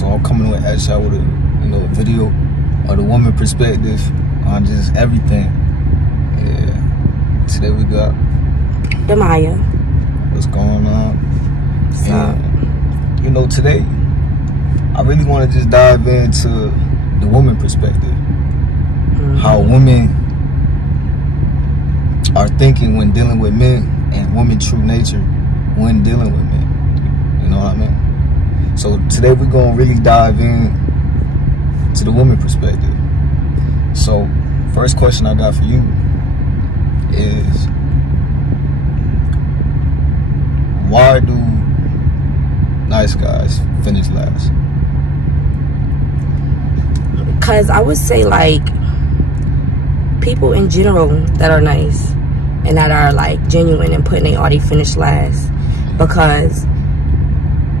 So I'm coming with y'all with a video of the woman perspective on just everything. Yeah. Today we got Demaya. What's going on? So, and, today I really want to just dive into the woman perspective. How women are thinking when dealing with men, and women's true nature when dealing with men. You know what I mean? So today we're gonna really dive in to the woman perspective. So first question I got for you is, why do nice guys finish last? because I would say, like, people in general that are nice and that are like genuine and putting all they finish last, because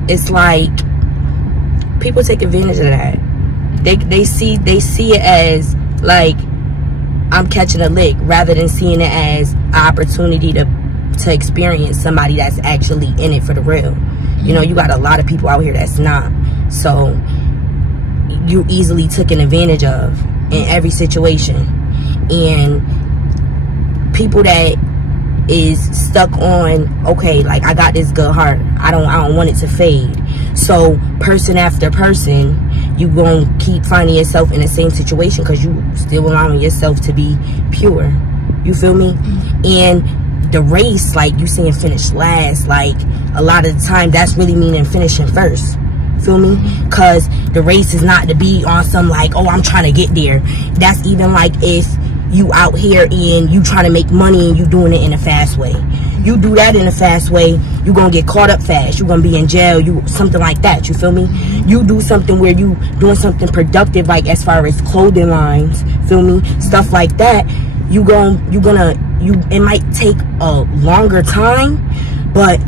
it's like people take advantage of that. They see it as like, I'm catching a lick, rather than seeing it as an opportunity to experience somebody that's actually in it for the real. You know, you got a lot of people out here that's not. So you easily taken advantage of in every situation. And people that is stuck on, okay, like, I got this good heart, I don't want it to fade. So person after person, you gonna keep finding yourself in the same situation because you still allowing yourself to be pure. You feel me? And the race, like you saying finish last, like a lot of the time that's really meaning finishing first. Feel me? Because the race is not to be on some like, oh, I'm trying to get there. That's even like if you out here and you trying to make money and you doing it in a fast way. You do that in a fast way, you gonna get caught up fast. You gonna be in jail, something like that. You feel me? You do something where you doing something productive, like as far as clothing lines, feel me? Stuff like that. It might take a longer time, but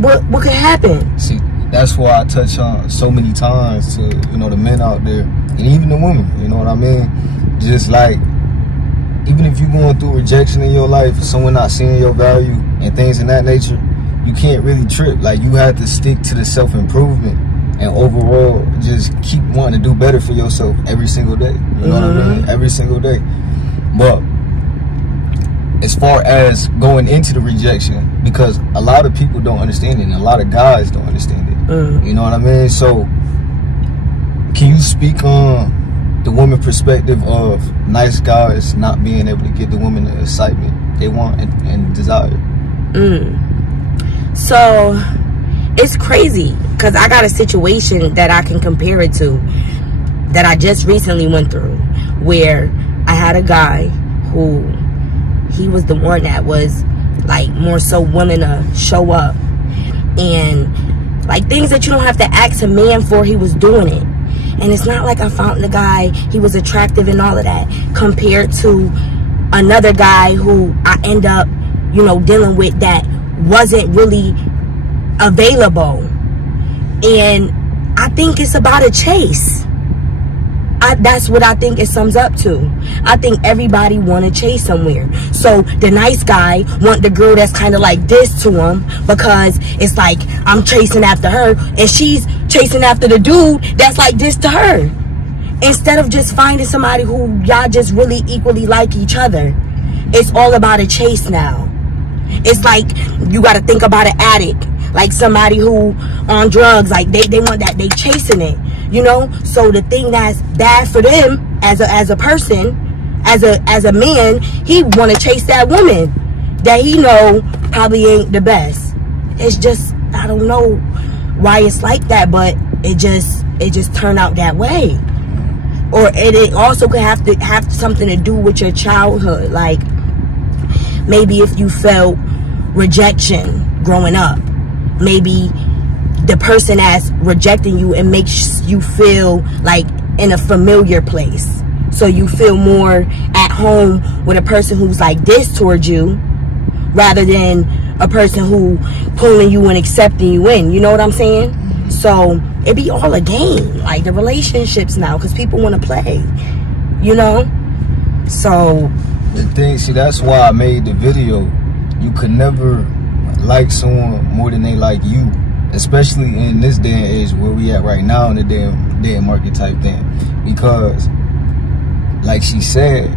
what could happen? See, that's why I touch on so many times to, the men out there, and even the women, you know what I mean? Just like, even if you're going through rejection in your life, someone not seeing your value and things in that nature, you can't really trip. Like, you have to stick to the self-improvement and overall just keep wanting to do better for yourself every single day. You know what I mean? Every single day. But as far as going into the rejection, because a lot of people don't understand it and a lot of guys don't understand it. You know what I mean? So can you speak on the woman perspective of nice guys not being able to get the women the excitement they want and desire? So it's crazy because I got a situation that I can compare it to that I just recently went through, where I had a guy who, he was the one that was like more so willing to show up, and like things that you don't have to ask a man for, he was doing it. And it's not like I found the guy, he was attractive and all of that, compared to another guy who I end up, dealing with that wasn't really available. And I think it's about a chase. That's what I think it sums up to. I think everybody want to chase somewhere. So the nice guy want the girl that's kind of like this to him, because it's like, I'm chasing after her and she's chasing after the dude that's like this to her. Instead of just finding somebody who y'all just really equally like each other. It's all about a chase now. It's like you got to think about an addict, like somebody who on drugs, like they want that, they chasing it, So the thing that's bad for them as a person, as a man, he want to chase that woman that he know probably ain't the best. It's just, I don't know why it's like that, but it just turned out that way. Or it also could have something to do with your childhood, like maybe if you felt rejection growing up, maybe the person that's rejecting you, it makes you feel like in a familiar place. So you feel more at home with a person who's like this towards you, rather than a person who pulling you and accepting you in. You know what I'm saying? So it be all a game, like the relationships now, because people want to play, So the thing, see, that's why I made the video. You could never like someone more than they like you. especially in this day and age where we at right now in the damn market type thing. Because like she said,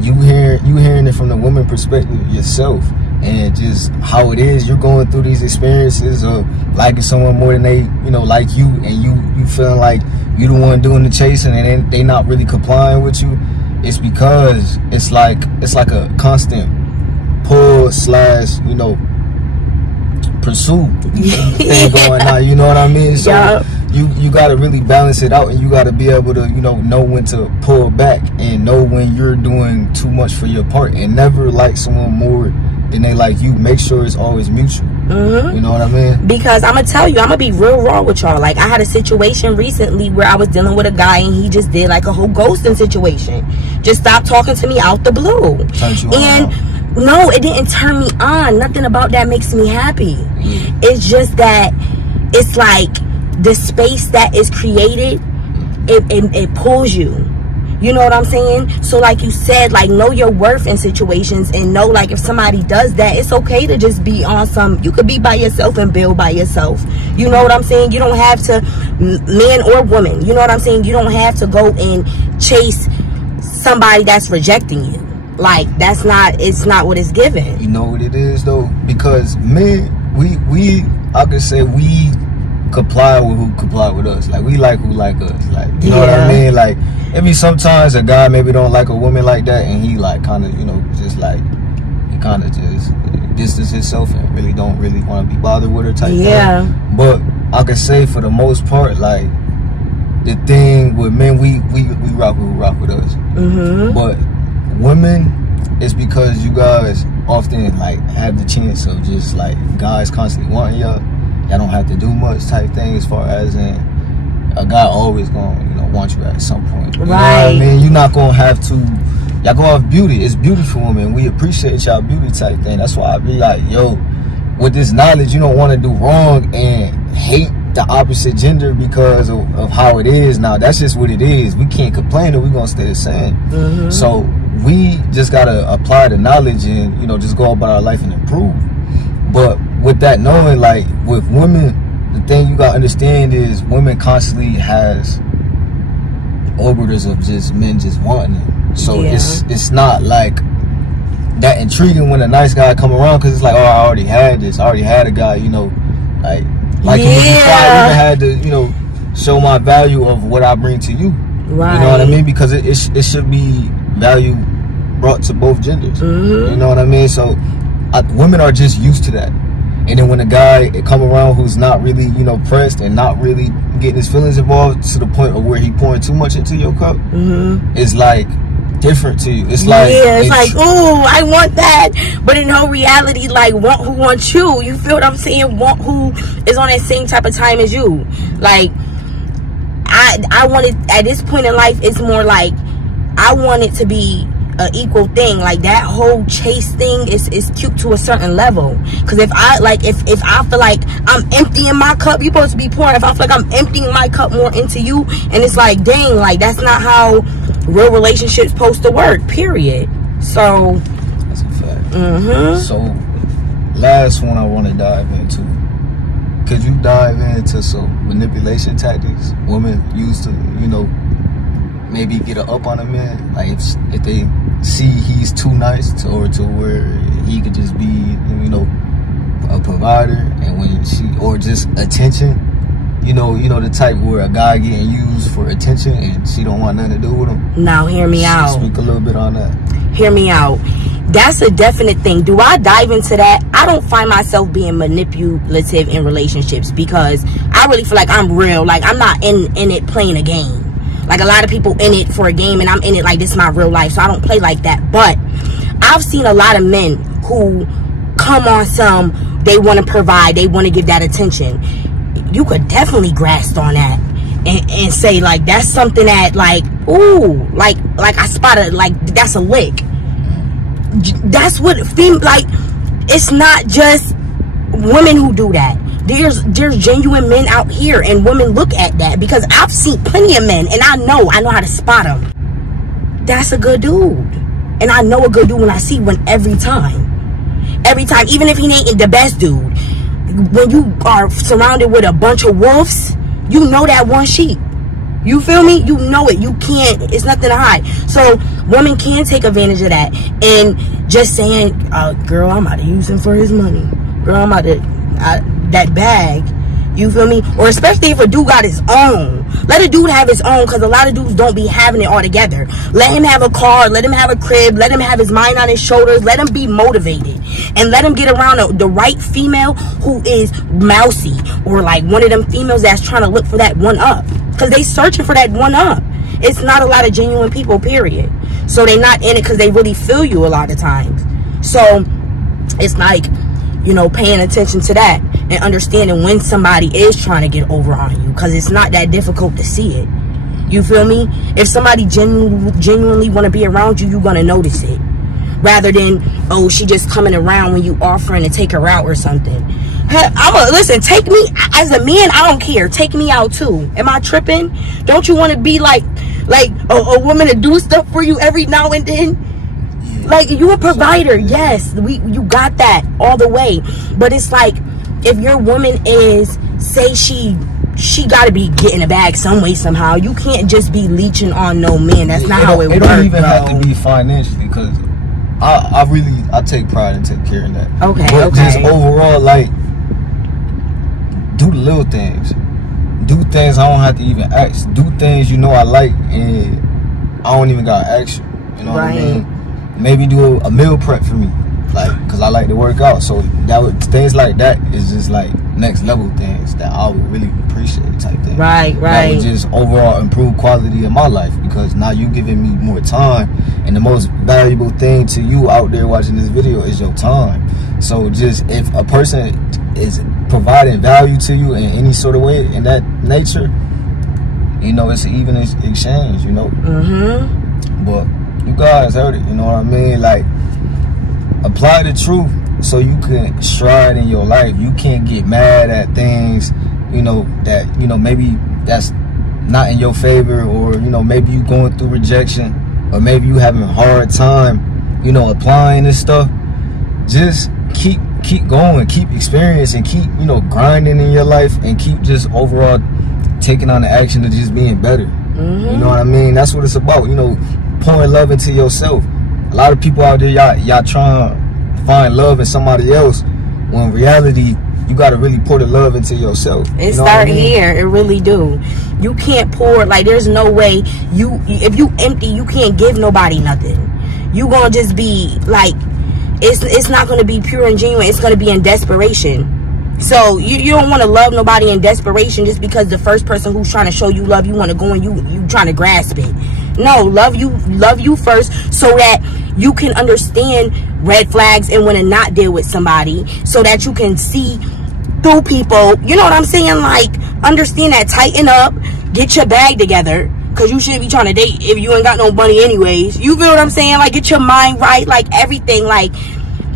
you hearing it from the woman perspective yourself, and just how it is, you're going through these experiences of liking someone more than they, you know, like you, and you feeling like you the one doing the chasing and they not really complying with you. It's because it's like a constant pull slash, you know, pursuit thing going on, you know what I mean? So yeah. you got to really balance it out, and you got to be able to, you know when to pull back and know when you're doing too much for your part, and never like someone more than they like you. Make sure it's always mutual. You know what I mean? Because I'm gonna tell you, I'm gonna be real raw with y'all. Like, I had a situation recently where I was dealing with a guy, and he just did like a whole ghosting situation. Just stopped talking to me out the blue. Turned you and on. No, it didn't turn me on. Nothing about that makes me happy. It's just that it's like the space that is created, it pulls you. You know what I'm saying? So like you said, like, know your worth in situations, and know, like, if somebody does that, it's okay to just be on some, you could be by yourself and build by yourself. You know what I'm saying? You don't have to, man or woman, you know what I'm saying? You don't have to go and chase somebody that's rejecting you. Like, it's not what it's given. You know what it is though? Because men, I could say we comply with who comply with us. Like, we like who like us. Like, you know what I mean? Like, maybe sometimes a guy maybe don't like a woman like that, and he like kind of, you know, just like, he kind of just distance himself and really don't really want to be bothered with her type thing. But I could say for the most part, like, the thing with men, we rock with us. But women, it's because you guys often like have the chance of just like guys constantly wanting y'all. Y'all don't have to do much type thing, as far as in a guy always gonna, you know, want you at some point. You know what I mean? You're not gonna have to. Y'all go off beauty. It's beautiful women. We appreciate y'all beauty type thing. That's why I be like, yo, with this knowledge, you don't want to do wrong and hate the opposite gender because of how it is now. That's just what it is. We can't complain, or we gonna stay the same. So we just gotta apply the knowledge and, you know, just go about our life and improve. But with that knowing, like, with women, the thing you gotta understand is women constantly has orbiters of just men just wanting them. So it's not like that intriguing when a nice guy come around, because it's like, oh, I already had this. I already had a guy, you know, like before I even had to, you know, show my value of what I bring to you. You know what I mean? Because it should be value brought to both genders. You know what I mean? So women are just used to that. And then when a guy come around who's not really, you know, pressed and not really getting his feelings involved to the point of where he pouring too much into your cup, it's like different to you. It's like, it's like, ooh, I want that. But in no reality, like, want who wants you. You feel what I'm saying? Want who is on that same type of time as you. Like, I want it at this point in life. It's more like I want it to be an equal thing. Like, that whole chase thing is cute to a certain level. Because if I feel like I'm emptying my cup, you're supposed to be pouring. If I feel like I'm emptying my cup more into you, and it's like, dang, like, that's not how real relationships supposed to work, period. So that's a fact. So last one I want to dive into. Could you dive into some manipulation tactics women use to, you know, maybe get a up on a man? Like, if they see he's too nice to where he could just be, you know, a provider, and when or just attention, you know the type where a guy getting used for attention and she don't want nothing to do with him. Now hear me out. Speak a little bit on that. Hear me out. That's a definite thing. Do I dive into that? I don't find myself being manipulative in relationships, because I really feel like I'm real. Like, I'm not in it playing a game. Like, a lot of people in it for a game, and I'm in it like this is my real life, so I don't play like that. But I've seen a lot of men who come on some, they want to provide, they want to give that attention. You could definitely grasp on that and say, like, that's something that, like, ooh, like I spotted, like, that's a lick. That's what like, it's not just women who do that. There's genuine men out here, and women look at that, because I've seen plenty of men, and I know how to spot them. That's a good dude, and I know a good dude when I see one every time, even if he ain't the best dude. when you are surrounded with a bunch of wolves, you know that one sheep. You feel me? You know it. You can't, it's nothing to hide. So women can take advantage of that. And just saying, girl, I'm about to use him for his money. Girl, I'm about to, that bag. You feel me? Or especially if a dude got his own. Let a dude have his own, because a lot of dudes don't be having it all together. Let him have a car. Let him have a crib. Let him have his mind on his shoulders. Let him be motivated. And let him get around the right female who is mousy. Or like one of them females that's trying to look for that one up. Because they searching for that one up. It's not a lot of genuine people, period. So they not in it because they really feel you a lot of times. So it's like, you know, paying attention to that and understanding when somebody is trying to get over on you, because it's not that difficult to see it. You feel me? If somebody genuinely want to be around you, you're going to notice it. Rather than, oh, she just coming around when you offering to take her out or something. Listen, take me, as a man, I don't care. Take me out too. Am I tripping? Don't you want to be like a woman to do stuff for you every now and then? Like, you a provider, yes, you got that all the way. But it's like, if your woman is, say she got to be getting a bag some way, somehow. You can't just be leeching on no man. That's not how it works. It don't even have to be financially, because I take pride and take care of that. Okay, but okay. just overall, like, do the little things. Do things I don't have to even ask. Do things you know I like and I don't even got to ask you. You know what I mean? Maybe do a meal prep for me, like, because I like to work out. So things like that is just like next level things that I would really appreciate, type thing. Right. That would just overall improve quality of my life, because now you giving me more time, and the most valuable thing to you out there watching this video is your time. So just, if a person is providing value to you in any sort of way in that nature, you know, it's an even exchange, you know. But you guys heard it, you know what I mean? Like, apply the truth so you can stride in your life. You can't get mad at things, you know, that, you know, maybe that's not in your favor, or, you know, maybe you going through rejection, or maybe you having a hard time, you know, applying this stuff. Just keep going, keep experiencing, keep, you know, grinding in your life, and keep just overall taking on the action of just being better. You know what I mean? That's what it's about, you know, pouring love into yourself. A lot of people out there, y'all trying to find love in somebody else, when in reality, you got to really pour the love into yourself. It start here. It really do. You can't pour, like, there's no way if you empty, you can't give nobody nothing. You gonna just be like, it's not gonna be pure and genuine. It's gonna be in desperation. So you don't want to love nobody in desperation just because the first person who's trying to show you love, you want to go and you trying to grasp it. No, love you first, so that you can understand red flags and when to not deal with somebody, so that you can see through people. You know what I'm saying? Like, understand that, tighten up, get your bag together, because you shouldn't be trying to date if you ain't got no money anyways. You feel what I'm saying? Like, get your mind right, like everything, like,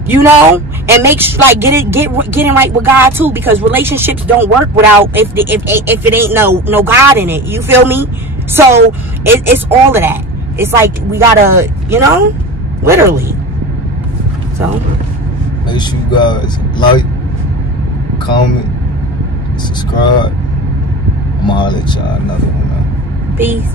you know, and make sure, like, getting right with God too, because relationships don't work without if it ain't no God in it. You feel me? So it's all of that. It's like, we gotta, you know, literally. So make sure you guys like, comment, subscribe. I'm gonna holler at y'all another one now. Peace.